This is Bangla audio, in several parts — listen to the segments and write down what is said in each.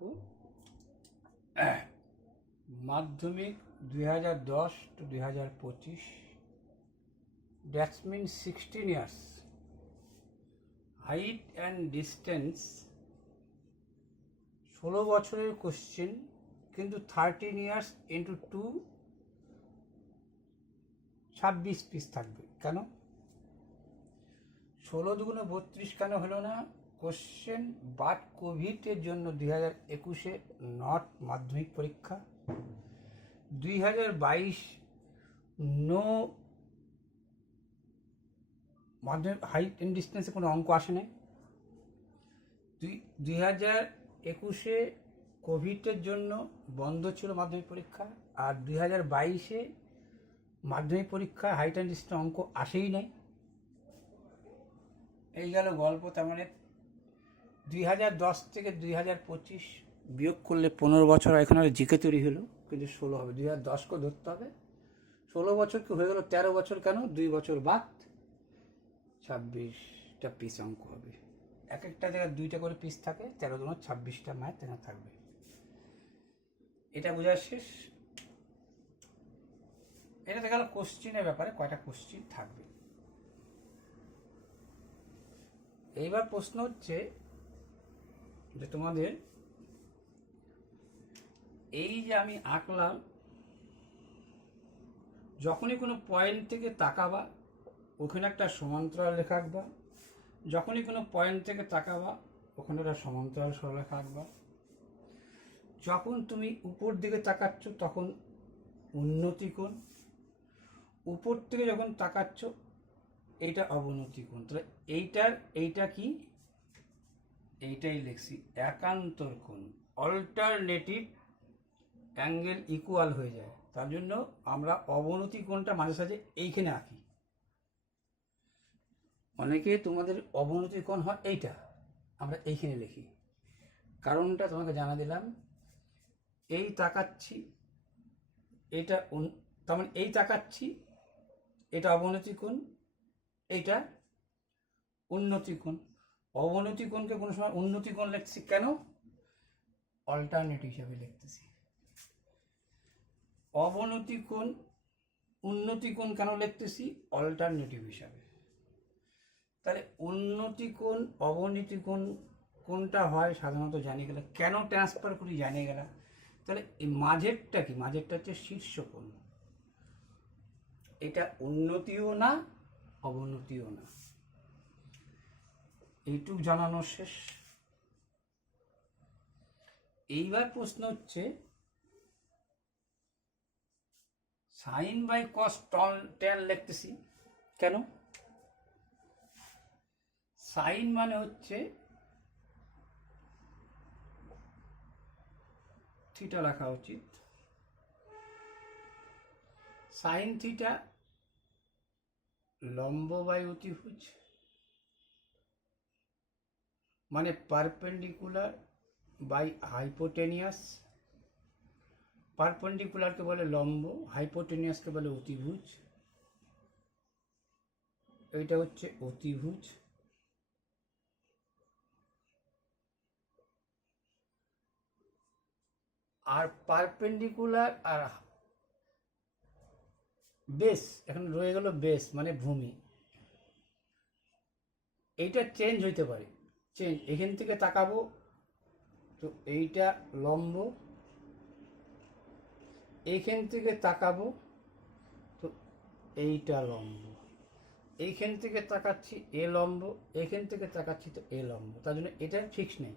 রাখো। মাধ্যমিক 2010 to 2025, that's mean 16 years। Height and distance 16 বছরের কোশ্চেন, কিন্তু 13 years ইন্টু 2 26 পিস থাকবে। কেন 16 দুগুণে 32 কেন হলো না? কোশ্চেন বাট কোভিডের জন্য 2021-এ নট মাধ্যমিক পরীক্ষা, 2022 নো মাধ্যমিক হাইট অ্যান্ড ডিস্টেন্সে কোনো অঙ্ক আসে নাই। 2021-এ কোভিডের জন্য বন্ধ ছিল মাধ্যমিক পরীক্ষা, আর 2022-এ মাধ্যমিক পরীক্ষা হাইট অ্যান্ড ডিস্টেন্স অঙ্ক আসেই নাই। এই গেল গল্প। তার মানে 2010 থেকে 2025 বিয়োগ করলে 15 বছর, এখানে জিকে তৈরি হলো, কিন্তু 16 হবে। 2010-কে ধরতে হবে, 16 বছরকে হয়ে গেল 13 বছর। কেন 2 বছর বাদ 26টা পিস অঙ্ক হবে। এক একটা জায়গায় 2টা করে পিস থাকে, 13 দুগুণ 26টা ম্যাথ এখানে থাকবে। এটা বোঝা শেষ। এটা দেখা গেল কোশ্চিনের ব্যাপারে কয়টা কোশ্চিন থাকবে। এইবার প্রশ্ন হচ্ছে যে তোমাদের এই যে আমি আঁকলাম, যখনই কোনো পয়েন্ট থেকে তাকাবা ওখানে একটা সমান্তরাল রেখা আঁকবা, যখনই কোনো পয়েন্ট থেকে তাকাবা ওখানে একটা সমান্তরাল সরলরেখা আঁকবা, যখন তুমি উপর দিকে তাকাচ্ছ তখন উন্নতি কোণ, উপর থেকে যখন তাকাচ্ছ এইটা অবনতি কোণ। তাহলে এইটা কি? এইটাই লিখছি একান্তর কোণ, অল্টারনেটিভ অ্যাঙ্গেল ইকুয়াল হয়ে যায়। তার জন্য আমরা অবনতি কোণটা মাঝে সাঝে এইখানে আঁকি। অনেকে তোমাদের অবনতি কোণ হয় এইটা, আমরা এইখানে লিখি। কারণটা তোমাকে জানা দিলাম। এই তাকাচ্ছি, এটা তার মানে এই তাকাচ্ছি, এটা অবনতি কোণ, এইটা উন্নতি কোণ। অবনতি কোণকে কোনো সময় উন্নতি কোণ লিখছি কেন? অল্টারনেটিভ হিসাবে লিখতেছি। অবনতি কোণ উন্নতি কোণ কেন লিখতেছি? অল্টারনেটিভ হিসাবে। তাহলে উন্নতি কোণ অবনতি কোণ কোনটা হয় সাধারণত জানিয়ে গেলে, কেন ট্রান্সফার করি জানিয়ে গেলাম। তাহলে এই মাঝেরটা কি? মাঝেরটা হচ্ছে শীর্ষ কোণ। এটা উন্নতিও না অবনতিও না। এইটুক জানানো শেষ। এইবার প্রশ্ন হচ্ছে সাইন বাই কস ট্যান লিখতেছি কেন? সাইন মানে হচ্ছে থিটা লেখা উচিত। সাইন থিটা লম্ব বাই অতিভুজ, মানে পারপেন্ডিকুলার বাই হাইপোটেনিয়াস। পারপেন্ডিকুলারকে বলে লম্ব, হাইপোটেনিয়াসকে বলে অতিভুজ। এইটা হচ্ছে অতিভুজ। আর পারপেন্ডিকুলার আর বেস, এখন রয়ে গেল বেস মানে ভূমি। এইটা চেঞ্জ হইতে পারে, চেঞ্জ। এখান থেকে তাকাবো তো এইটা লম্ব, এইখান থেকে তাকাবো তো এইটা লম্ব, এইখান থেকে তাকাচ্ছি এ লম্ব, এইখান থেকে তাকাচ্ছি তো এ লম্ব। তার জন্য এটার ফিক্স নেই।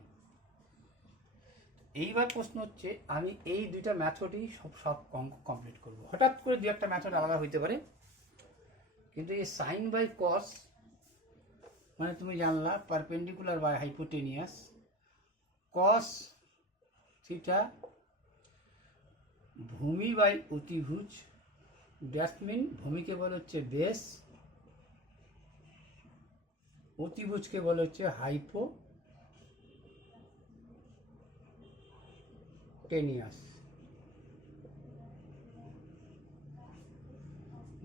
এইবার প্রশ্ন হচ্ছে আমি এই দুইটা মেথডই সব অঙ্ক কমপ্লিট করব। হঠাৎ করে দু একটা মেথড আলাদা হইতে পারে, কিন্তু এই সাইন বাই কস মানে তুমি জানলা perpendicular by hypotenuse, cos theta ভূমি বাই অতিভুজ। দ্যাট মিন ভূমিকে বলা হচ্ছে বেস, অতিভুজকে বলা হচ্ছে হাইপোটেনিয়াস,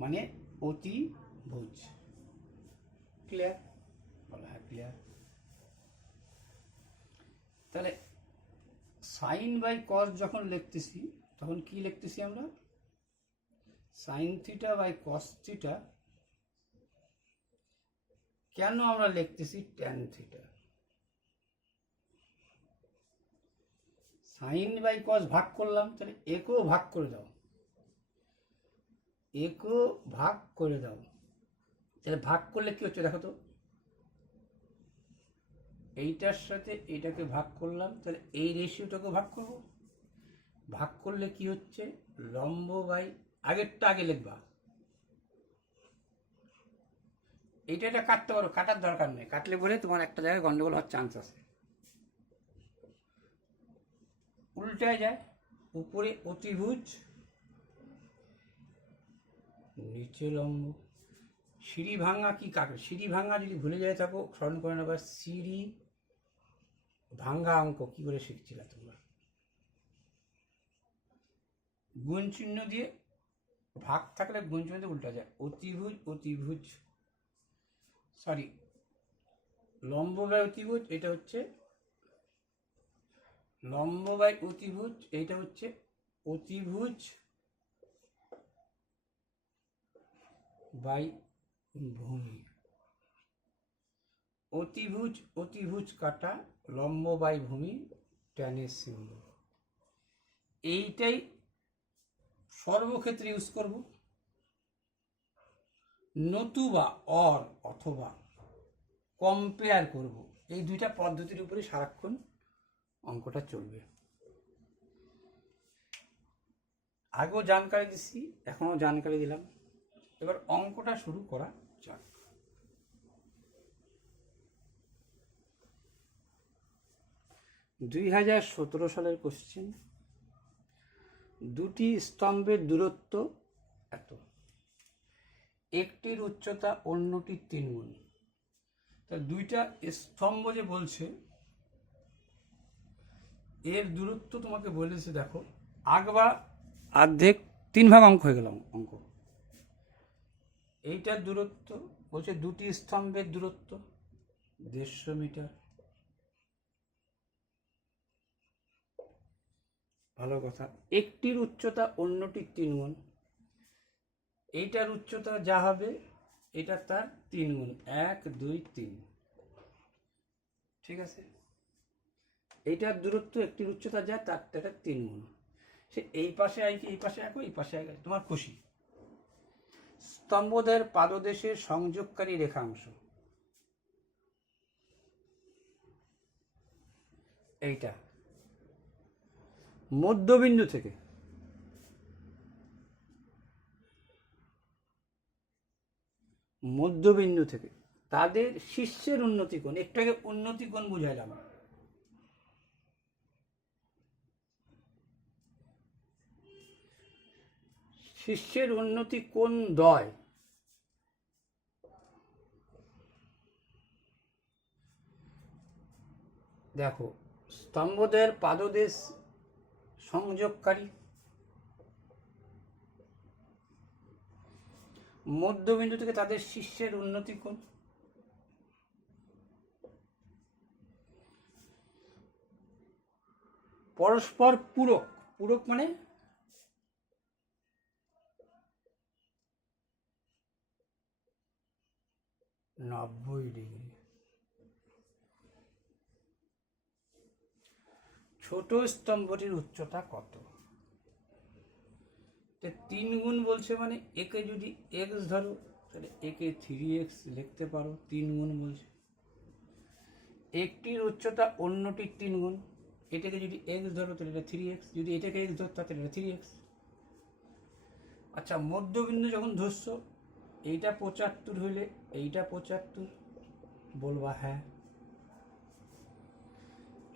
মানে অতিভুজ। ক্লিয়ার? বলা হয় ক্লিয়ার। তাহলে সাইন বাই কস যখন লিখতেছি তখন কি লিখতেছি আমরা? Sine theta by cos theta. কেন আমরা লিখতেছি tan theta? Sine by cos ভাগ করলাম, তাহলে একও ভাগ করে দাও, একও ভাগ করে দাও। তাহলে ভাগ করলে কি হচ্ছে দেখো তো, এইটার সাথে এইটাকে ভাগ করলাম, তাহলে এই রেশিওটাকে ভাগ করব। ভাগ করলে কি হচ্ছে, লম্ব বাই, আগেরটা আগে লিখবা। এটা কাটতে পারো, কাটার দরকার নেই, কাটলে বলে তোমার একটা জায়গায় গন্ডগোল হওয়ার চান্স আছে। উল্টায় যায়, উপরে অতিভুজ, নিচে লম্ব। সিঁড়ি ভাঙা কি কাটবে? সিঁড়ি ভাঙা যদি ভুলে যায় থাকো স্মরণ করে নেবা, সিঁড়ি ভাঙা অঙ্ক কি করে শিখছিলে তোমরা? গুণ চিহ্ন দিয়ে, ভাগ থাকলে গুণ চিহ্ন দিয়ে উল্টা যায়। অতিভুজ অতিভুজ, সরি, লম্ব বাই অতিভুজ, এটা হচ্ছে লম্ব বাই অতিভুজ, এইটা হচ্ছে অতিভুজ বাই ভূমি। অতিভুজ অতিভুজ কাটা, লম্ব বাই ভূমি, ট্যানের সিম্বল। এইটাই সর্বক্ষেত্রে ইউজ করব। নতুবা অর অথবা কম্পেয়ার করব, এই দুইটা পদ্ধতির উপরে সারাক্ষণ অঙ্কটা চলবে। আগেও জানকারি দিচ্ছি, এখনো জানকারি দিলাম, এবার অঙ্কটা শুরু করা যাক। 2017 সালের কোশ্চেন। দুটি স্তম্ভের দূরত্ব এত, একটির উচ্চতা অন্যটির 3 গুণ। তা দুইটা স্তম্ভ যে বলছে, এর দূরত্ব তোমাকে বলেছে, দেখো আগবার অর্ধেক 3 ভাগ অঙ্ক হয়ে গেলাম অঙ্ক। এইটার দূরত্ব বলছে, দুটি স্তম্ভের দূরত্ব 150 মিটার। ভালো কথা। একটির উচ্চতা অন্যটির 3 গুণ, এইটার উচ্চতা যা হবে এটা তার 3 গুণ, 1 2 3, ঠিক আছে। এইটার দূরত্ব একটির উচ্চতা যা তার 3 গুণ। সে এই পাশে আইকে এই পাশে আঁকো, এই পাশে আঁকো, তোমার খুশি। স্তম্ভদের পাদদেশের সংযোগকারী রেখাংশ এইটা, মধ্যবিন্দু থেকে তাদের শীর্ষের উন্নতি কোণ, একটু আগে উন্নতি কোণ বুঝাইলাম। শীর্ষের উন্নতি কোণ দ্বয় দেখো, স্তম্ভদের পাদদেশ সংযোগকারী, মধ্যবিন্দু থেকে তাদের শীর্ষের উন্নতি কোণ। পরস্পর পূরক, পূরক মানে 90 ডিগ্রি। ছোট স্তম্ভটির উচ্চতা কত? 3 গুণ বলছে, মানে একে যদি x ধরো তাহলে একে 3x লিখতে পারো, 3 গুণ বলছে। একটির উচ্চতা অন্যটির 3 গুণ, এটাকে যদি x ধরো তাহলে এটা 3x, যদি এটাকে x ধরতো তাহলে এটা 3x। আচ্ছা, মধ্যবিন্দু যখন ধরছো, এইটা 75 হইলে এইটা 75, বলবা হ্যাঁ।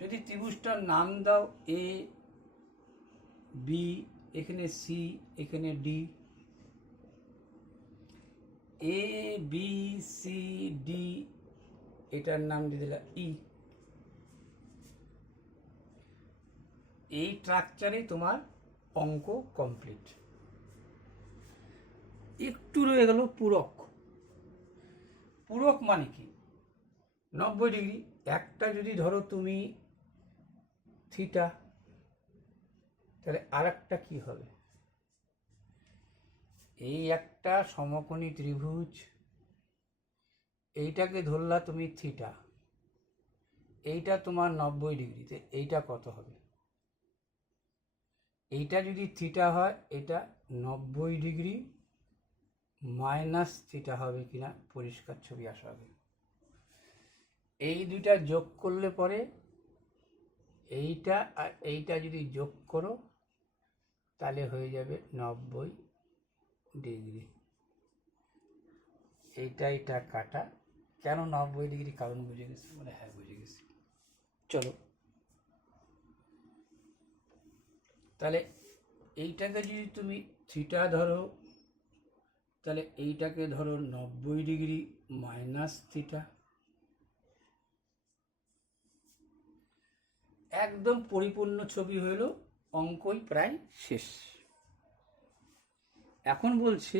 যদি ত্রিভুজটার নাম দাও এ বি, এখানে সি, এখানে D, A B C D, এটার নাম দিয়ে দিলা ই। এই স্ট্রাকচারে তোমার অঙ্ক কমপ্লিট। একটু রয়ে গেল পূরক। পূরক মানে কি? 90 ডিগ্রি, একটা যদি ধরো তুমি থিটা, তাহলে আর একটা কি হবে, এই একটা সমকোণী ত্রিভুজ, এইটাকে ধরলা তুমি থিটা, এইটা তোমার 90°, এইটা কত হবে, এইটা যদি থিটা হয় এটা 90° মাইনাস থিটা হবে কিনা পরিষ্কার ছবি আসা হবে। এই দুইটা যোগ করলে পরে এইটা আর এইটা যদি যোগ করো তাহলে হয়ে যাবে 90°। এইটা কাটা, কেন 90°, কারণ বুঝে গেছি, মানে হ্যাঁ বুঝে গেছি। চলো তাহলে এইটাকে যদি তুমি থিটা ধরো, তাহলে এইটাকে ধরো 90° মাইনাস থিটা, একদম পরিপূর্ণ ছবি হলো, অঙ্কই প্রায় শেষ। এখন বলছে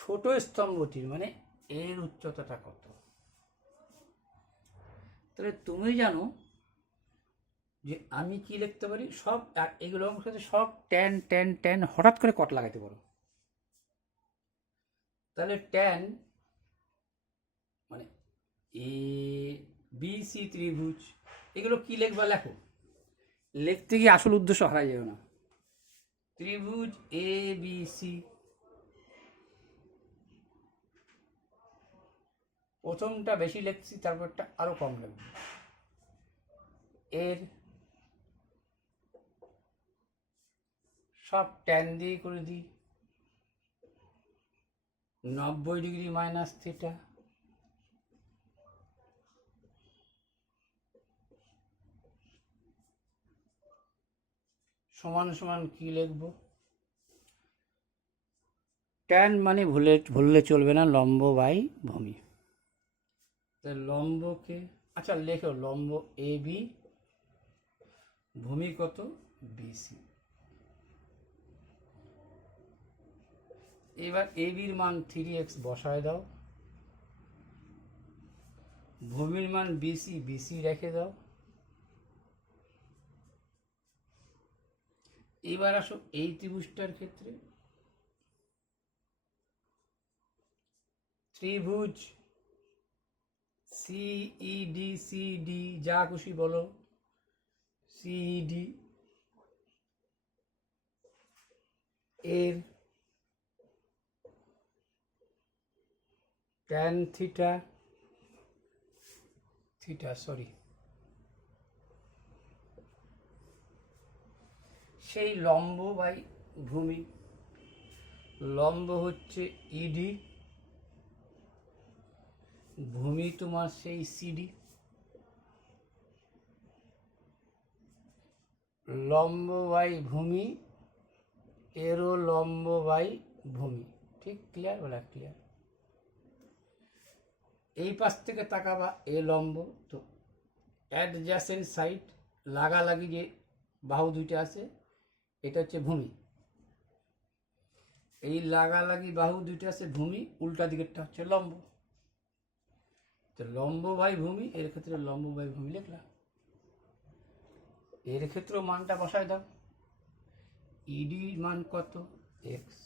ছোট স্তম্ভটির মানে এর উচ্চতাটা কত। তাহলে তুমি জানো যে আমি কি লিখতে পারি, সব এগুলো সাথে সব ট্যান ট্যান ট্যান হঠাৎ করে কট লাগাইতে পারো। তাহলে ট্যান মানে এ বি সি ত্রিভুজ, এগুলো কি লিখবা, লেখো, লিখতে গিয়ে আসল উদ্দেশ্য হারাই যাবে না। ত্রিভুজ এ বি সি, প্রথমটা বেশি লিখছি, তারপরটা আরো কম লিখবে। এর সব ট্যান দিয়ে করে দিই, 90° মাইনাস থিটা, সমান সমান কি লিখবো, ট্যান মানে ভুললে চলবে না, লম্ব বাই ভূমি। লম্বকে আচ্ছা লেখো, লম্ব এ বি, ভূমি কত বিসি। এবার এ বির মান 3x বসায় দাও, ভূমির মান বিসি, বিসি রেখে দাও। এবার আসো এই ত্রিভুজটার ক্ষেত্রে, ত্রিভুজ সিইডি, সিডি যা খুশি বলো, সিইডি এর ট্যান থিটা, সেই লম্ব বাই ভূমি, লম্ব হচ্ছে ইডি, ভূমি তোমার সেই সিডি, লম্ব বাই ভূমি, এরও লম্ব বাই ভূমি। ঠিক ক্লিয়ার, বলা ক্লিয়ার। এই পাশ থেকে তাকাবা, এ লম্ব, তো অ্যাডজাসেন্ট সাইড, লাগালাগি যে বাহু দুইটা আছে, এটা হচ্ছে ভূমি। এই লাগালাগি বাহু দুইটা আছে ভূমি, উল্টা দিকেরটা হচ্ছে লম্ব। তো লম্ব বাই ভূমি, এর ক্ষেত্রে লম্ব বাই ভূমি লিখলাম। এর ক্ষেত্রে মানটা বসায় দাও, ইডির মান কত এক্স,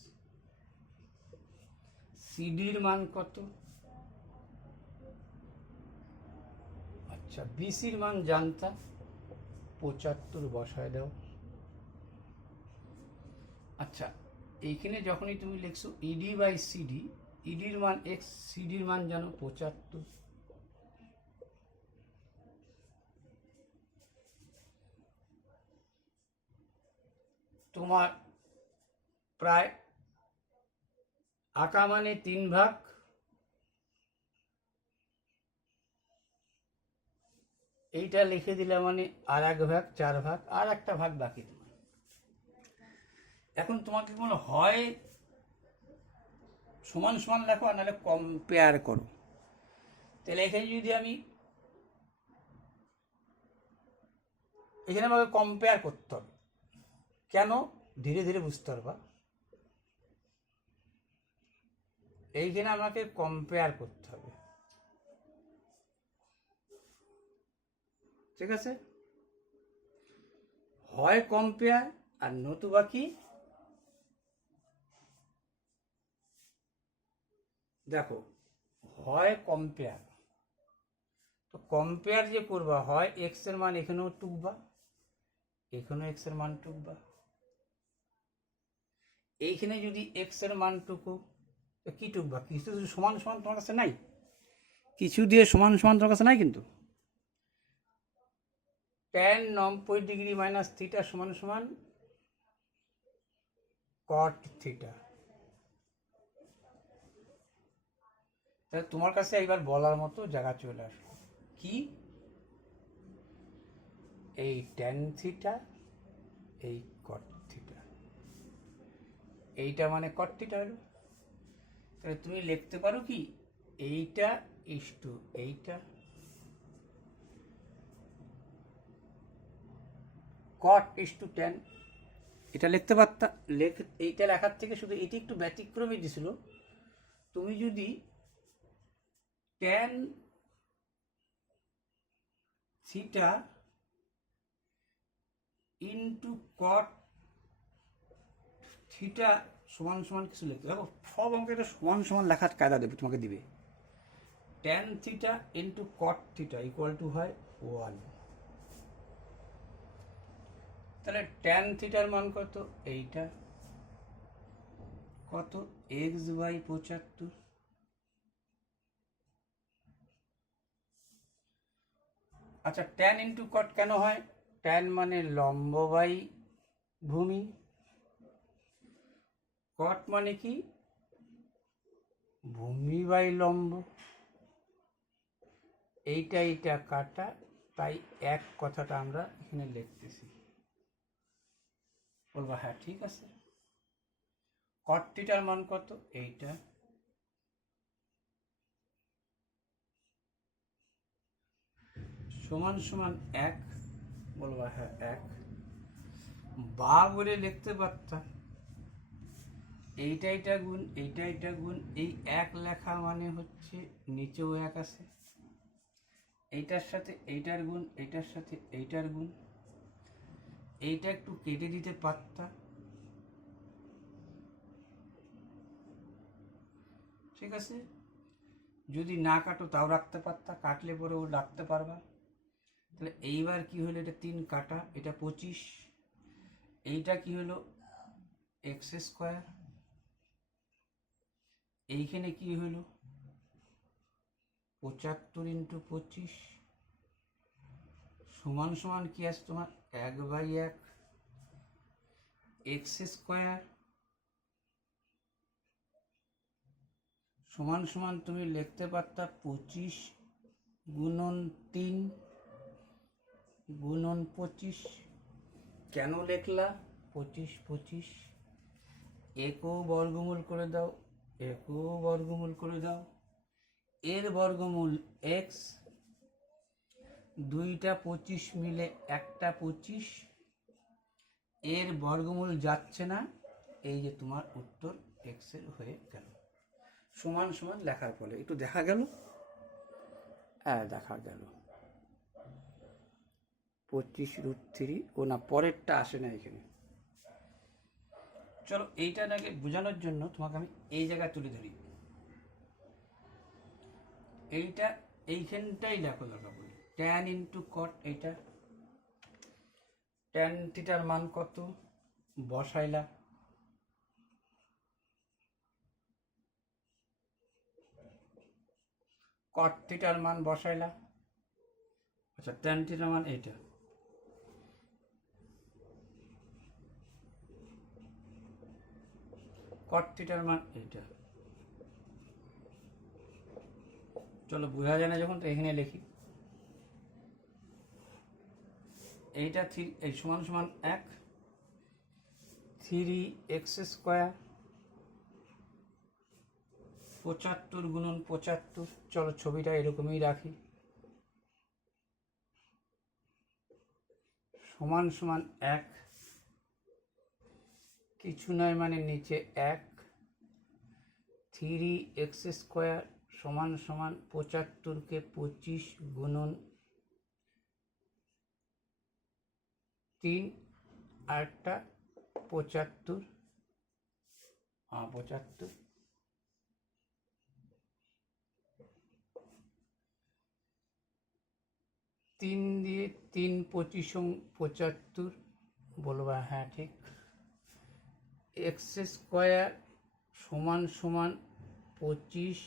সিডির মান কত, আচ্ছা বিসির মান জানতা 75 বসায় দাও। আচ্ছা এইখানে যখনই তুমি লিখছো ইডি বাই সিডি, ইডির মান এক্স, সিডির মান জানো 75, তোমার প্রায় আঁকা মানে 3 ভাগ, এইটা লিখে দিলে মানে আর 1 ভাগ, 4 ভাগ, আর একটা ভাগ বাকি তোমার। এখন তোমাকে কোনো হয় সমান সমান লেখো, আর নাহলে কম্পেয়ার করো। তাহলে এখানে যদি আমি এখানে আমাকে কম্পেয়ার করতে হবে, কেন ধীরে ধীরে বুঝতে পারবা। এইখানে আমাকে কম্পেয়ার করতে হবে, ঠিক আছে। হয় কম্পেয়ার আর নতুবা কি দেখো, হয় কম্পেয়ার। তো কম্পেয়ার যে করবা, হয় এক্স এর মান এখানেও টুকবা, এখানেও এক্স এর মান টুকবা। এইখানে যদি এক্স এর মান টুকু, তো কি টুকবা? কিছু সমান সমান তোমার কাছে নাই, কিছু দিয়ে সমান সমান তোমার কাছে নাই। কিন্তু tan 90 ডিগ্রি মাইনাস থিটা সমান সমান কট থিটা। তাহলে তোমার কাছে এইবার বলার মতো জায়গা চলে আসবে কি, এই ট্যান থিটা, এই কট থিটা, এইটা মানে কট থিটা হলো। তাহলে তুমি লিখতে পারো কি, এইটা ইস টু এইটা কট ইস টু ট্যান, এটা লিখতে পারতা। এইটা লেখার থেকে শুধু এটি একটু ব্যতিক্রমী দিছিল। তুমি যদি tan theta into cot theta সমান সমান কিছু লিখতে, দেখো সব অঙ্কে এটা সমান সমান লেখার কায়দা দেবে, তোমাকে দিবে tan theta into cot theta equal to হয় 1। তাহলে ট্যান থিটার মান কত, এইটা কত, এক্স বাই 75। আচ্ছা, ট্যান ইন্টু কট কেন হয়? ট্যান মানে লম্ব বাই ভূমি, কট মানে কি ভূমি বাই লম্ব। এইটা এইটা কাটা, তাই এক কথাটা আমরা এখানে লিখতেছি। বলবা হ্যাঁ ঠিক আছে। কট থিটার মান কত, এইটা সমান সমান 1। বলবা হ্যাঁ 1। বা বলে লিখতে পারতাম এইটা এইটা গুণ, এইটা এইটা গুণ, এই 1 লেখা মানে হচ্ছে নিচেও 1 আছে, এইটার সাথে এইটার গুণ, এইটার সাথে এইটার গুণ। এইটা একটু কেটে দিতে পারতা, ঠিক আছে। যদি না কাটো তাও রাখতে পারতা, কাটলে পরেও রাখতে পারবা। তাহলে এইবার কি হলো, এটা 3 কাটা, এটা 25। এইটা কি হলো এক্স স্কোয়ার, এইখানে কি হলো 75 ইন্টু 25 সমান সমান কি আছে তোমার 1/1 এক্স স্কোয়ার সমান সমান তুমি লিখতে পারতা 25 গুণন 3 গুণন 25। কেন লিখলা 25 25? একও বর্গমূল করে দাও, একও বর্গমূল করে দাও। এর বর্গমূল এক্স, দুইটা 25 মিলে একটা 25, এর বর্গমূল যাচ্ছে না, এই যে তোমার উত্তর এক্স এর হয়ে গেল। সমান সমান লেখার ফলে একটু দেখা গেল, হ্যাঁ দেখা গেল 25√3। ও না, পরেরটা আসে না এখানে। চলো এইটাকে বোঝানোর জন্য তোমাকে আমি এই জায়গায় তুলে ধরি, এইটা এইখানটাই দেখো দরকার বলি ট্যান ইন্টু কট। এইটা ট্যান থিটার মান কত বসাইলা, কট থিটার মান বসাইলা। আচ্ছা, ট্যান থিটার মান এইটা, কট থিটার মান এইটা। চলো বোঝা যায় না যখন, তো এখানে লিখি এইটা এই সমান সমান 1 3x স্কোয়ার 75 গুণন 75। চলো ছবিটা এরকমই রাখি, সমান সমান 1, কিছু নয় মানে নিচে 1 3x স্কোয়ার সমান সমান 75কে 25 গুণন 3 আর একটা 75, 75, 3 দিয়ে 3 25 75 বলবা, হ্যাঁ ঠিক। এক্স স্কোয়ার সমান সমান 25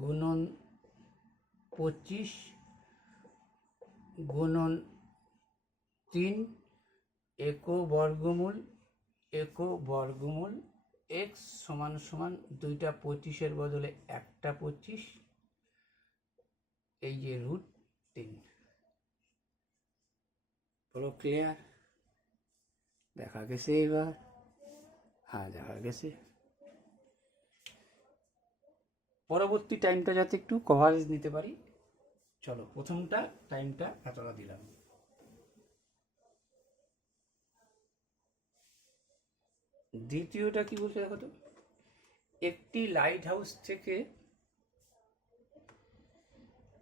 গুণন 25 গুণন 3 একক বর্গমূল এক্স সমান সমান দুইটা 25-এর বদলে একটা 25, এই যে √3। বলো ক্লিয়ার? দেখা গেছে এবার? হ্যাঁ দেখা গেছে। পরবর্তী টাইমটা যাতে একটু কভারেজ নিতে পারি, চলো প্রথমটা টাইমটা এতটা দিলাম। দ্বিতীয়টা কি বলছে দেখো তো, একটি লাইট হাউস থেকে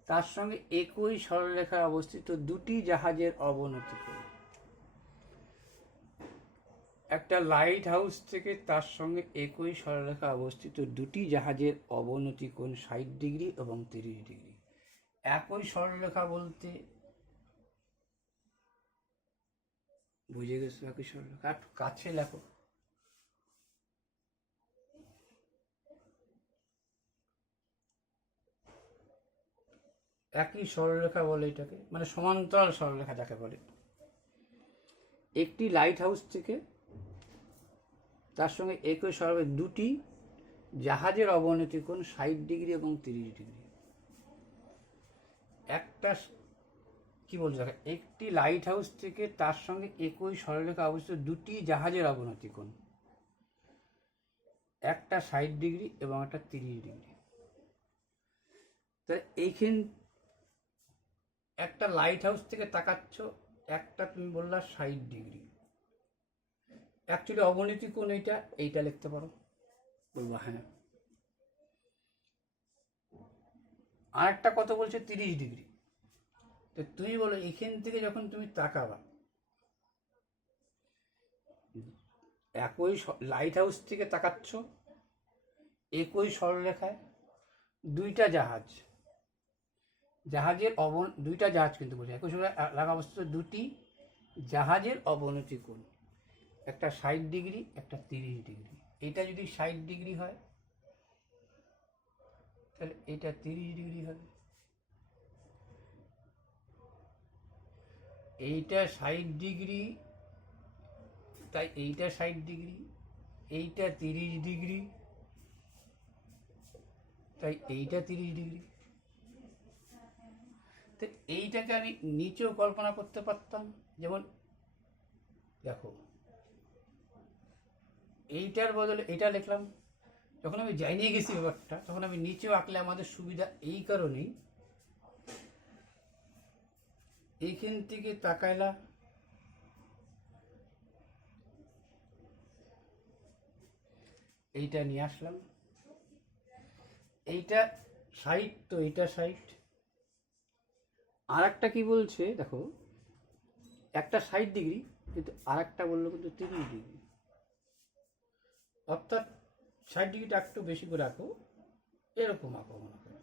তার সঙ্গে একই সরলরেখায় অবস্থিত দুটি জাহাজের অবনতি কোণ। একটা লাইট হাউস থেকে তার সঙ্গে একই সরলরেখা অবস্থিত দুটি জাহাজের অবনতি কোণ 60 ডিগ্রি এবং 30 ডিগ্রি। একই সরলরেখা বলতে বুঝে গেছো? একই সরলরেখা, একটু কাছে লেখো। একই সরলরেখা বলে এটাকে, মানে সমান্তরাল সরলরেখা যাকে বলে। একটি লাইট হাউস থেকে তার সঙ্গে একই সরলরেখা দুটি জাহাজের অবনতি কোণ 60 ডিগ্রি এবং 30 ডিগ্রি। একটা কি বলছে দেখো, একটি লাইট হাউস থেকে তার সঙ্গে একই সরলরেখা অবস্থিত দুটি জাহাজের অবনতি কোণ, একটা 60 ডিগ্রি এবং একটা 30 ডিগ্রি। তাহলে এইখান একটা লাইট হাউস থেকে তাকাচ্ছ, একটা তুমি বললা 60 ডিগ্রি, অ্যাকচুয়ালি অবনতি কোণ এইটা লিখতে পারো, বলবা হ্যাঁ। আর একটা কত বলছে 30 ডিগ্রি। তো তুমি বলো এখান থেকে যখন তুমি তাকাবা, একই লাইট হাউস থেকে তাকাচ্ছ, একই সরলরেখায় দুইটা জাহাজের দুইটা জাহাজ কিন্তু বলছে একই সরলরেখা অবস্থিত দুটি জাহাজের অবনতি কোণ, একটা 60 ডিগ্রি একটা 30 ডিগ্রি। এটা যদি 60 ডিগ্রি হয় তাহলে এটা 30 ডিগ্রি হবে। এইটা 60 ডিগ্রি, তাই এইটা 60 ডিগ্রি, এইটা 30 ডিগ্রি, তাই এইটা 30 ডিগ্রি। তো এইটাকে আমি নিচেও কল্পনা করতে পারতাম, যেমন দেখো এইটার বদলে এটা লিখলাম। যখন আমি জানিয়ে গেছি ব্যাপারটা, তখন আমি নিচেও আঁকলে আমাদের সুবিধা এই কারণেই, এইখান থেকে তাকাইলা এইটা নিয়ে আসলাম, এইটা 60, তো এইটা 60। আর একটা কি বলছে দেখো, একটা 60 ডিগ্রি কিন্তু আর একটা বললো কিন্তু 30 ডিগ্রি, অর্থাৎ 60 ডিগ্রিটা একটু বেশি করে আঁকো, এরকম আঁকো মনে করো।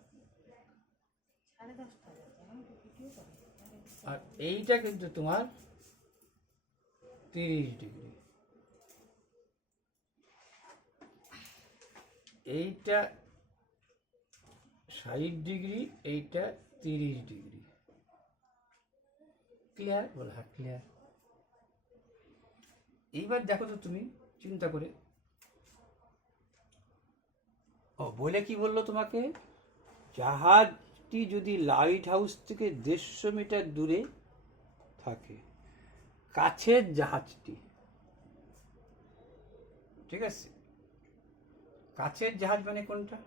আর এইটা কিন্তু তোমার 30 ডিগ্রি, এইটা 60 ডিগ্রি, এইটা 30 ডিগ্রি। ক্লিয়ার? বলো হ্যাঁ ক্লিয়ার। এইবার দেখো তো তুমি চিন্তা করে, বলে কি বললো তোমাকে, জাহাজটি যদি লাইট হাউস থেকে 150 মিটার দূরে থাকে, কাছের জাহাজটি, ঠিক আছে, কাছের জাহাজ মানে কোনটা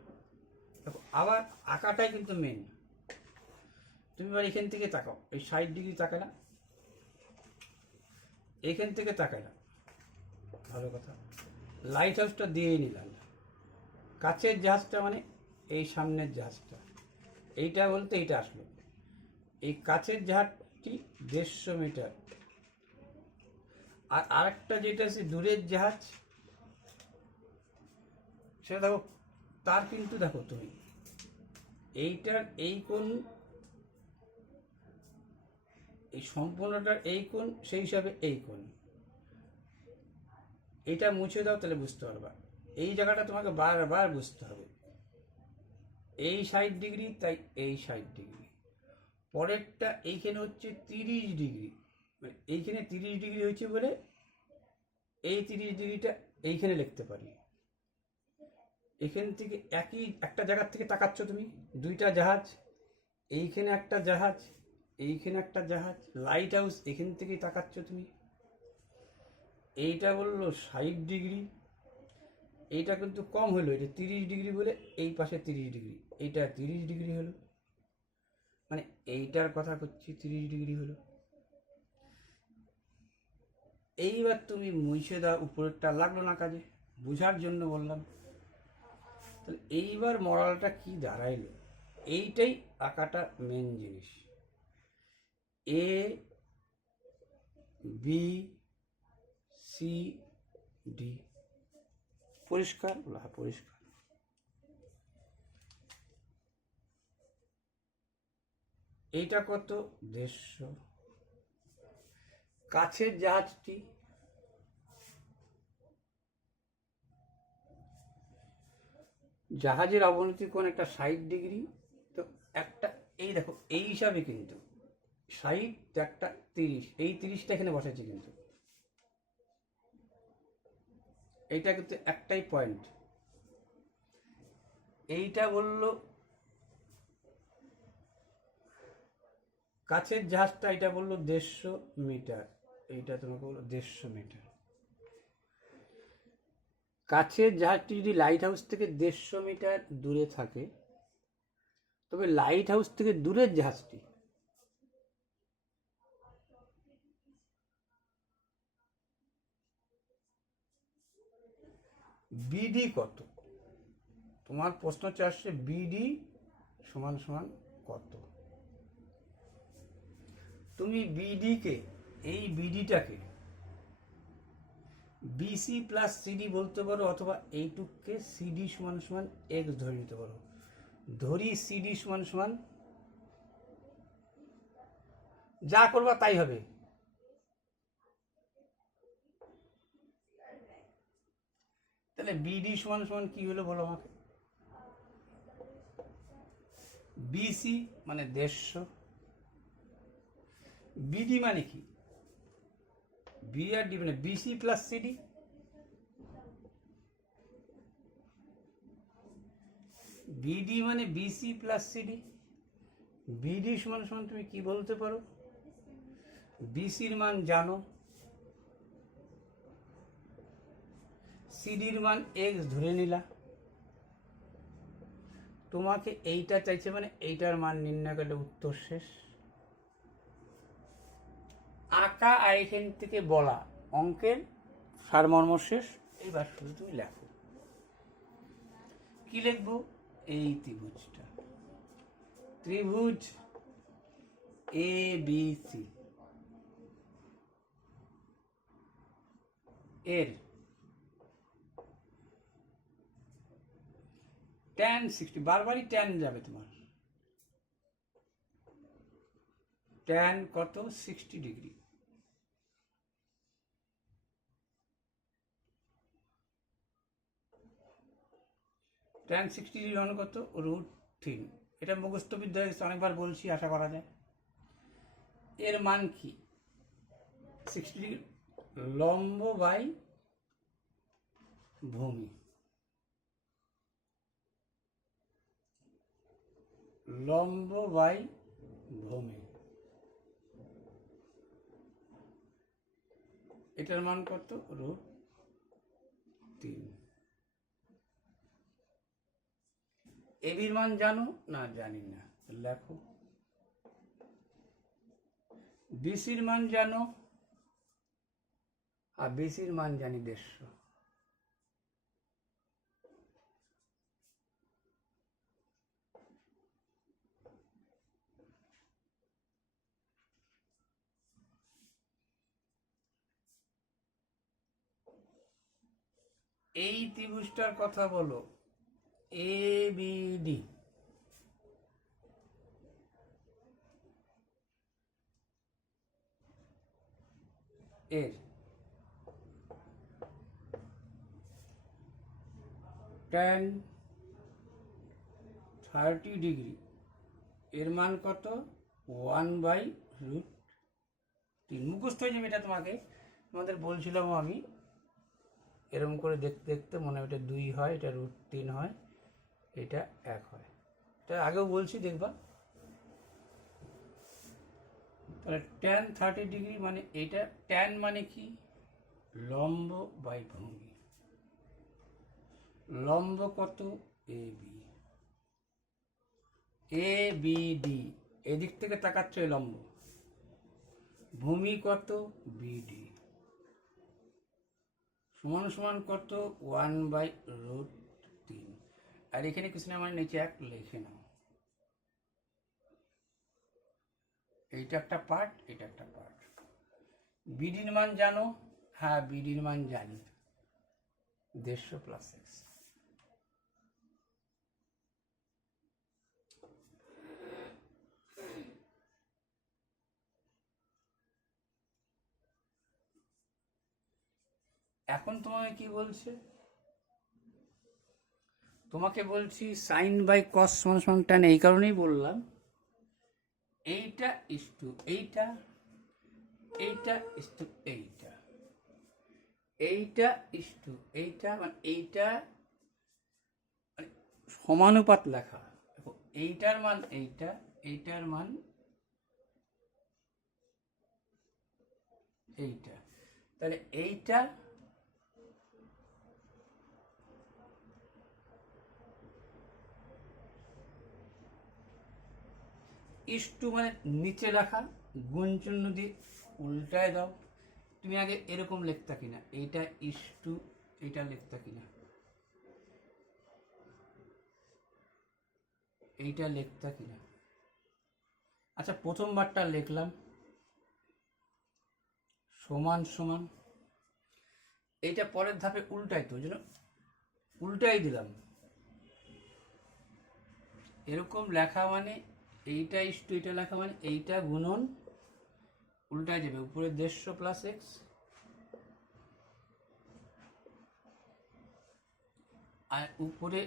দেখো, আবার আঁকাটাই কিন্তু মেন। তুমি এবার এখান থেকে তাকাও, এই 60 ডিগ্রি তাকালা, এখান থেকে তাকালা, ভালো কথা, লাইট হাউসটা দিয়েই নিলাম। কাছের জাহাজটা মানে এই সামনের জাহাজটা, এইটা বলতে এইটা আসলো, এই কাছের জাহাজটি 150 মিটার, আর আরেকটা যেটা আছে দূরের জাহাজ, সেটা দেখো, তার কিন্তু দেখো তুমি এইটার এই কোণ, এই সম্পূর্ণটার এই কোণ, সেই হিসাবে এই কোণ, এটা মুছে দাও তাহলে বুঝতে পারবা। এই জায়গাটা তোমাকে বারবার বুঝতে হবে। এই 60 ডিগ্রি, তাই এই 60 ডিগ্রি। পরেরটা এইখানে হচ্ছে 30 ডিগ্রি, মানে এইখানে 30 ডিগ্রি হয়েছে বলে এই 30 ডিগ্রিটা এইখানে লিখতে পারি। এখান থেকে একই একটা জায়গার থেকে তাকাচ্ছ তুমি, দুইটা জাহাজ, এইখানে একটা জাহাজ, এইখানে একটা জাহাজ, লাইট হাউস এখান থেকেই তাকাচ্ছ তুমি। এইটা বললো 60 ডিগ্রি, এইটা কিন্তু কম হলো, এটা 30 ডিগ্রি বলে এই পাশে 30 ডিগ্রি, এইটা 30 ডিগ্রি হলো, মানে এইটার কথা করছি 30 ডিগ্রি হলো। এইবার তুমি মুছে দাও, উপরেরটা লাগলো না কাজে, বোঝার জন্য বললাম। তাহলে এইবার মরালটা কি দাঁড়াইলো, এইটাই আঁকাটা মেন জিনিস। এ বি সি ডি, পরিষ্কার? হ্যাঁ পরিষ্কার। এইটা কত? 150। কাছের জাহাজটি জাহাজের অবনতি কোণ একটা 60 ডিগ্রি, তো একটা এই দেখো এই হিসাবে কিন্তু 60 একটা 30, এই 30টা এখানে বসাচ্ছি, কিন্তু এইটা কিন্তু একটাই পয়েন্ট। এইটা বললো কাছের জাহাজটা, এটা বললো 150 মিটার, এইটা তোমাকে বললো 150 মিটার। কাছের জাহাজটি যদি লাইট হাউস থেকে 150 মিটার দূরে থাকে, তবে লাইট হাউস থেকে দূরের জাহাজটি বিডি কত? তোমার প্রশ্ন হচ্ছে আসছে বিডি সমান সমান কত। তুমি বিডিকে, এই বিডিটাকে বিসি প্লাস সিডি বলতে পারো, অথবা এইটুককে সিডি সমান সমান এক্স ধরে নিতে পারো। ধরি সিডি সমান সমান, যা করবা তাই হবে। তাহলে বিডি সমান সমান কি হলো বলো আমাকে? বিসি মানে 150, বিডি মানে কি? বি আর ডি মানে বিসি প্লাস সিডি। বিডি মানে বিসি প্লাস সিডি। বিডি সমান সমান তুমি কি বলতে পারো? বিসির মান জানো, সিডির মান এক্স ধরে নিলা, তোমাকে এইটা চাইছে মানে এইটার মান নির্ণয় করলে উত্তর শেষ। আঁকা আর এখান থেকে বলা, অঙ্কের সারমর্ম শেষ। এবার শুধু তুমি লেখো, কি লিখবো? এই ত্রিভুজটা, ত্রিভুজ এ বি সি, এর tan 60, বারবারই tan যাবে তোমার, tan কত? 60 ডিগ্রি। tan 60 ডিগ্রি হলো কত? √3। এটা মুখস্থ বিদ্যা, অনেকবার বলছি, আশা করা যায়। এর মান কি? 60 ডিগ্রি লম্ব বাই ভূমি, লম্ব বাই ভূমি, এটার মান কত? √3। এবির মান জানো না? জানি না, লেখো। বিসির মান জানো, আর বিসির মান জানি 150। এই ত্রিভুজটার কথা বলো, এ বি ডি, এর tan 30 ডিগ্রি এর মান কত? 1/√3। মুখস্থ হয়ে যাবে এটা তোমাকে, তোমাদের বলছিলাম আমি এরকম করে দেখতে দেখতে মনে হয় এটা 2 হয়, এটা √3 হয়, এটা 1 হয়। এটা আগেও বলছি, দেখবা। তাহলে tan 30 ডিগ্রি মানে এটা, tan মানে কি? লম্ব বাই ভঙ্গি। লম্ব কত? A B, A B D, এদিক থেকে তাকাচ্ছে লম্ব। ভূমি কত? বিডি, সমান সমান কত? 1/√3। আর এখানে কিছু না, মানে নিচে 1 লিখে নাও। এইটা একটা পার্ট, এটা একটা পার্ট। বিডির মান জানো? হ্যাঁ, বিডির মান জানি, 150 + x। এখন তোমাকে কি বলছে? তোমাকে বলছি সাইন বাই কস সমান সমান tan, এই কারণেই বললাম এইটা ইস্টু এইটা, এইটা ইস্টু এইটা, এইটা ইস্টু এইটা, মানে এইটা সমানুপাত লেখা। দেখো, এইটার মান এইটা, এইটার মান এইটা, তাহলে এইটা ইস্টু মানে নিচে লেখা, গুণ চিহ্ন দিয়ে উল্টায় দাও। তুমি আগে এরকম লিখতা কিনা, এইটা ইস্টু এইটা লিখতা কিনা, এইটা লিখতা কিনা? আচ্ছা, প্রথমবারটা লিখলাম সমান সমান, এইটা পরের ধাপে উল্টাই, তো যেন উল্টাই দিলাম। এরকম লেখা মানে এইটা ইস্টু এটা লেখা মানে এইটা গুণন উল্টায় যাবে, উপরে 150 + x, আর উপরে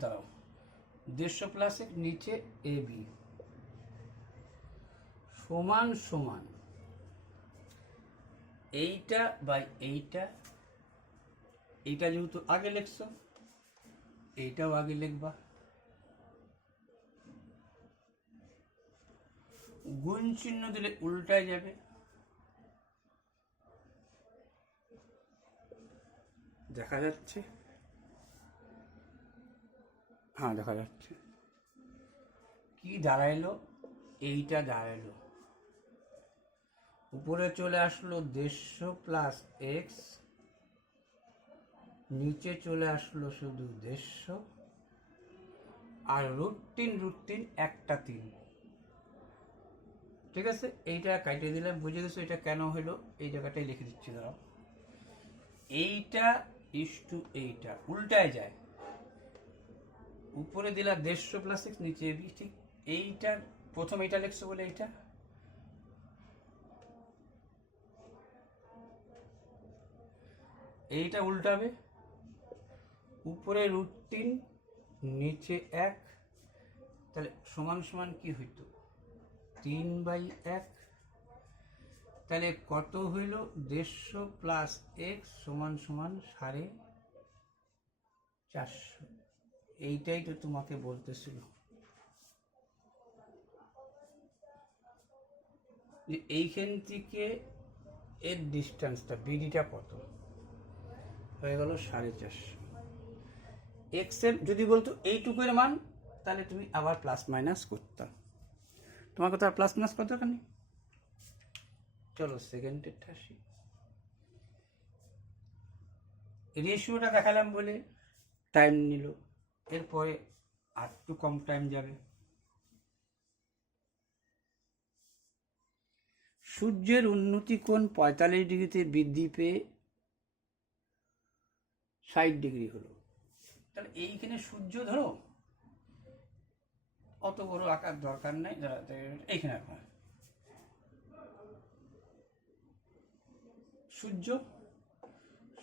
দাঁড়াও 150 + x, নিচে এ বি সমান সমান এইটা বাই এইটা। এইটা যেহেতু আগে লিখছো, এইটাও আগে লিখবা। গুণ চিহ্ন দিলে উল্টায় যাবে, দেখা যাচ্ছে? হ্যাঁ, দেখা যাচ্ছে। কি দাঁড়াইলো? এইটা দাঁড়াইলো, উপরে চলে আসলো 150 + x, নিচে চলে আসলো শুধু 150, আর √3 একটা 3। ঠিক আছে, এইটা কাটে দিলাম, বুঝে গেছো এটা কেন হলো? এই জায়গাটাই লিখে দিচ্ছি, দাঁড়াও। এইটা ইস্টু এইটা উল্টায় যায়, উপরে দিলা 150 + x, নিচে বি। ঠিক এইটার প্রথম এইটা লিখছো বলে এইটা, এইটা উল্টাবে, উপরে √3 নিচে 1, তাহলে সমান সমান কি হইতো? 3/1। তাহলে কত হইল? 150 + x সমান সমান 450। এইটাই তো তোমাকে বলতেছিল যে এইখান থেকে এর ডিস্টেন্সটা বিডিটা কত হয়ে গেল? 450। এক্স এর যদি বলতো এইটুকুর মান, তাহলে তুমি আবার প্লাস মাইনাস করতে, তোমাকে তো আর প্লাস মাইনাস করতে দরকার নেই। চলো সেকেন্ডেরটা আসি। রেশিওটা দেখালাম বলে টাইম নিল, এরপরে আর একটু কম টাইম যাবে। সূর্যের উন্নতি কোণ 45 ডিগ্রিতে বৃদ্ধি পেয়ে 60 ডিগ্রি হলো। তাহলে এইখানে সূর্য ধরো, অত বড় আকার দরকার নেই, এইখানে রাখো।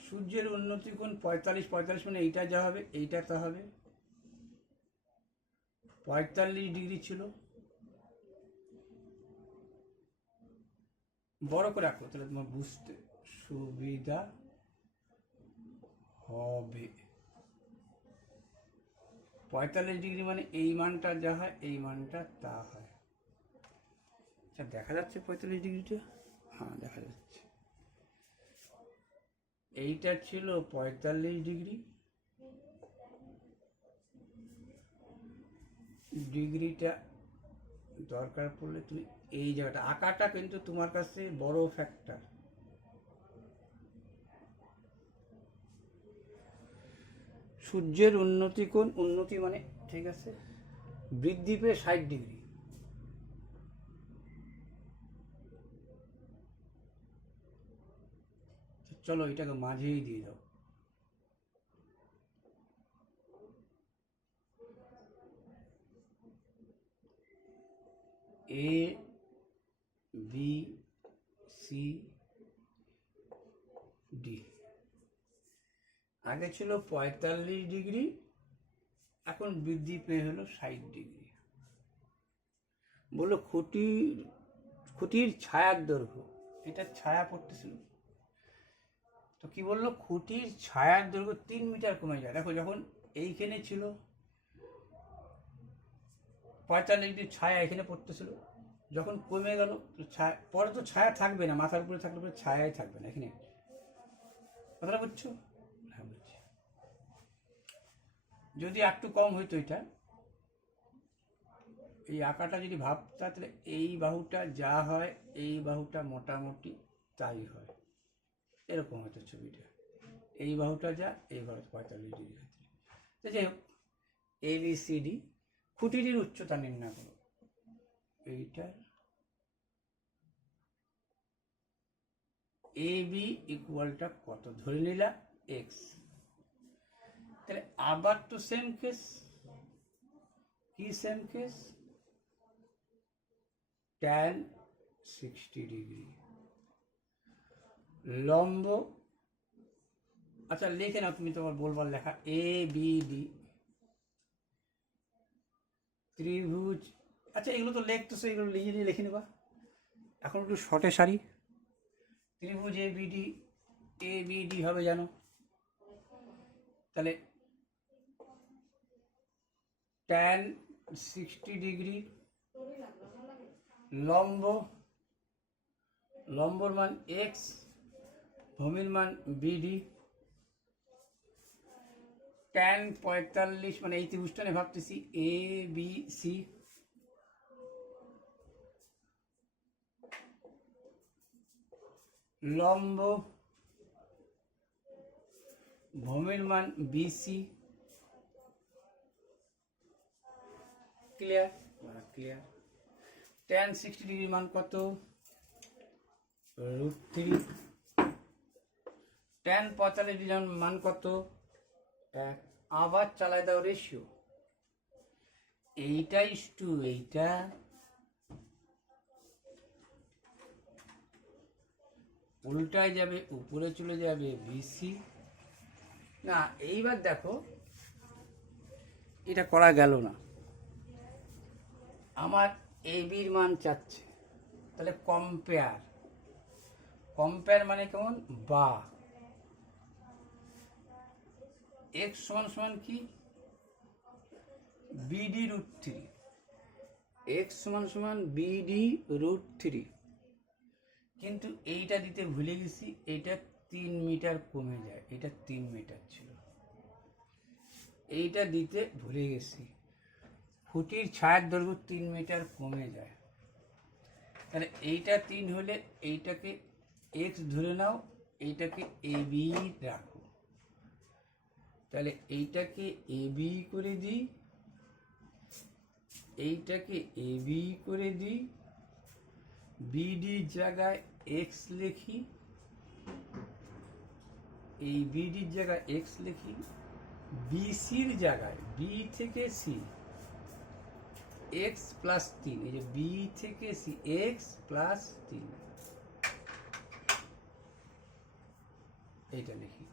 সূর্যের উন্নতি কোণ 45 মানে এইটা যা হবে এইটা তা হবে 45 ডিগ্রি ছিল। বড় করে রাখো, তাহলে তোমার বুঝতে সুবিধা হবে। 45 ডিগ্রি মানে এই মানটা যা হয় এই মানটা তা হয়। আচ্ছা, দেখা যাচ্ছে 45 ডিগ্রিটা? হ্যাঁ, দেখা যাচ্ছে। এইটা ছিল 45 ডিগ্রি, ডিগ্রিটা দরকার পড়লে তুমি এই জায়গাটা, আঁকাটা কিন্তু তোমার কাছে বড় ফ্যাক্টর। সূর্যের উন্নতি কোণ, উন্নতি মানে ঠিক আছে বৃদ্ধি পেয়ে 60 ডিগ্রি। চলো এটাকে মাঝেই দিয়ে দাও। A B C D. আগে ছিল 45 ডিগ্রি, এখন বৃদ্ধি পেয়ে হলো 60 ডিগ্রি। বললো খুঁটির ছায়ার দৈর্ঘ্য, এটা ছায়া পড়তেছিল তো কি বললো, খুঁটির ছায়ার দৈর্ঘ্য 3 মিটার কমে যায়। দেখো, যখন এইখানে ছিল 45 ডিগ্রি, ছায়া এখানে পড়তেছিল, যখন কমে গেল ছায়া, পরে তো ছায়া থাকবে না, মাথার উপরে থাকলে পরে ছায়াই থাকবে না। এখানে কথাটা বুঝছো? হ্যাঁ, বুঝছি। যদি একটু কম হইতো, এটা এই আঁকাটা যদি ভাবতা, তাহলে এই বাহুটা যা হয় এই বাহুটা মোটামুটি তাই হয়, এরকম হতো ছবিটা। এই বাহুটা যা, এই বাহু 45 ডিগ্রি হতো। তো যাই হোক, ABCD খুঁটিটির উচ্চতা নির্ণয় করো। এইটার AB ইকুয়ালটা কত ধরে নিলা, X। তাহলে আবার তো সেম কেস, কি সেম কেস, tan 60 ডিগ্রি। লম্ব, আচ্ছা লিখে নাও, তুমি তোমার বলবার লেখা, ABD ত্রিভুজ। আচ্ছা, এগুলো তো লিখতেছো, এগুলো নিজে লিখে নেবা। এখন একটু শর্টে সারি, ত্রিভুজ ABD হবে জানো, তাহলে tan 60 ডিগ্রি, লম্বর মান X, ভূমির মান BD, tan 45 মানে এই ত্রিভুজটা ভাবতেছি ABC, লম্ব ভূমির মান BC। Clear? Clear. tan 60 degree মান কত, √3। tan 45 ডিগ্রি মান কত, 1। আবার চালাই দাও রেশিও, এইটা ইস্টু এইটা, উল্টায় যাবে, উপরে চলে যাবে BC। না, এইবার দেখো এটা করা গেল না, আমার ABর মান চাচ্ছে, তাহলে কম্পেয়ার মানে কেমন, বা X সমান কি, BD √3, X সমান BD √3। কিন্তু এইটা দিতে ভুলে গেছি, এইটা 3 মিটার কমে যায়, এটা 3 মিটার ছিল, এইটা দিতে ভুলে গেছি। খুঁটির ছায়ার দৈর্ঘ্য 3 মিটার কমে যায়, তাহলে এইটা 3 হলে এইটাকে X ধরে নাও, এইটাকে AB রাখো। তাহলে এইটাকে AB করে দিই, এইটাকে AB করে দিই, BD জায়গায় X লিখি, এই বিডির জায়গায় এক্স লিখি, বিসির জায়গায় বি থেকে সি এক্স প্লাস 3, এই যে বি থেকে সি এক্স প্লাস 3, এইটা লিখি।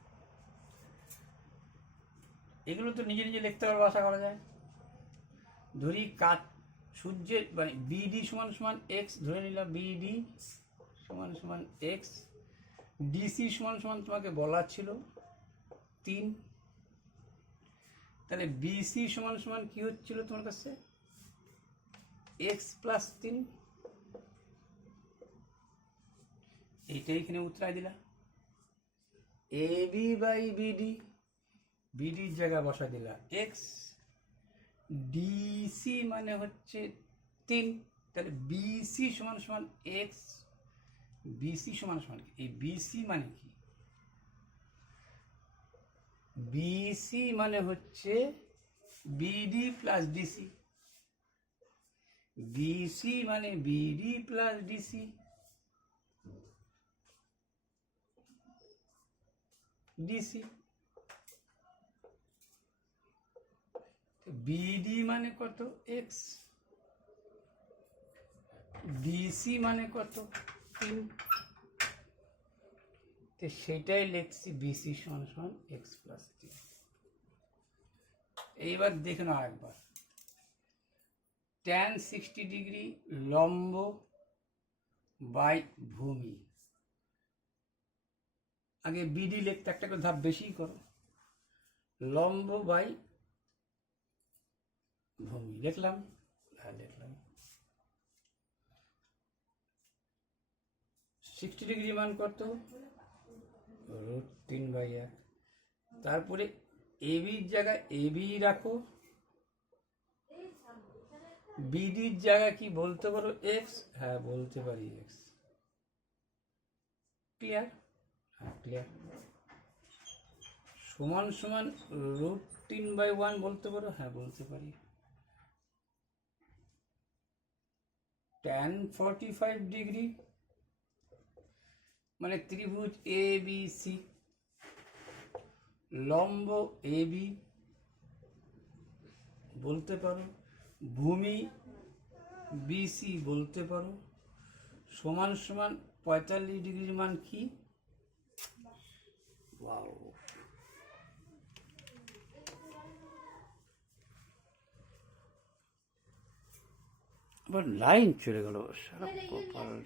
এগুলো তো নিজে নিজে লিখতে পারবো, আশা করা যায়। ধরি কাট সূর্যের মানে বিডি সমান সমান এক্স ধরে নিলাম, বিডি সমান সমান এক্স, ডিসি সমান সমান তোমাকে বলা ছিল 3, তাহলে বিসি সমান সমান কি হচ্ছিল তোমার কাছে, এক্স প্লাস 3, এইটাই এখানে উত্তরায় দিলা। এবি বাই বিডি, বিডির জায়গায় বসা দিলা এক্স, ডিসি মানে হচ্ছে 3, তাহলে বিসি সমান সমান এক্স, বিসি সমান সমান এই বিসি মানে কি, বিসি মানে হচ্ছে বিডি প্লাস ডিসি, বিসি মানে BD plus DC, DC BD মানে কত এক্স, ডিসি মানে কত 3, তো সেটাই লিখছি বিসি সমান সমান এক্স প্লাস 3। এইবার দেখে নাও একবার, tan 60 ডিগ্রি লম্ব বাই ভূমি, আগে বিডি লিখতে একটা করে ধাপ বেশি করো, লম্ব বাই ভূমি লিখলাম, হ্যাঁ লিখলাম। 60 ডিগ্রি মান কত, √3/1, তারপরে এবির জায়গায় এবি রাখো, বিডির জায়গায় কি বলতে পারো এক্স, হ্যাঁ বলতে পারি এক্স, ক্লিয়ার, হ্যাঁ ক্লিয়ার, সমান সমান √3/1 বলতে পারো, হ্যাঁ বলতে পারি। tan 45 ডিগ্রি মানে ত্রিভুজ এ বি সি, লম্ব এ বি বলতে পারো, ভূমি বিসি বলতে পারো, সমান সমান 45 ডিগ্রির মান কি, ওয়াও, আবার লাইন চলে গেল সারা কপালটা।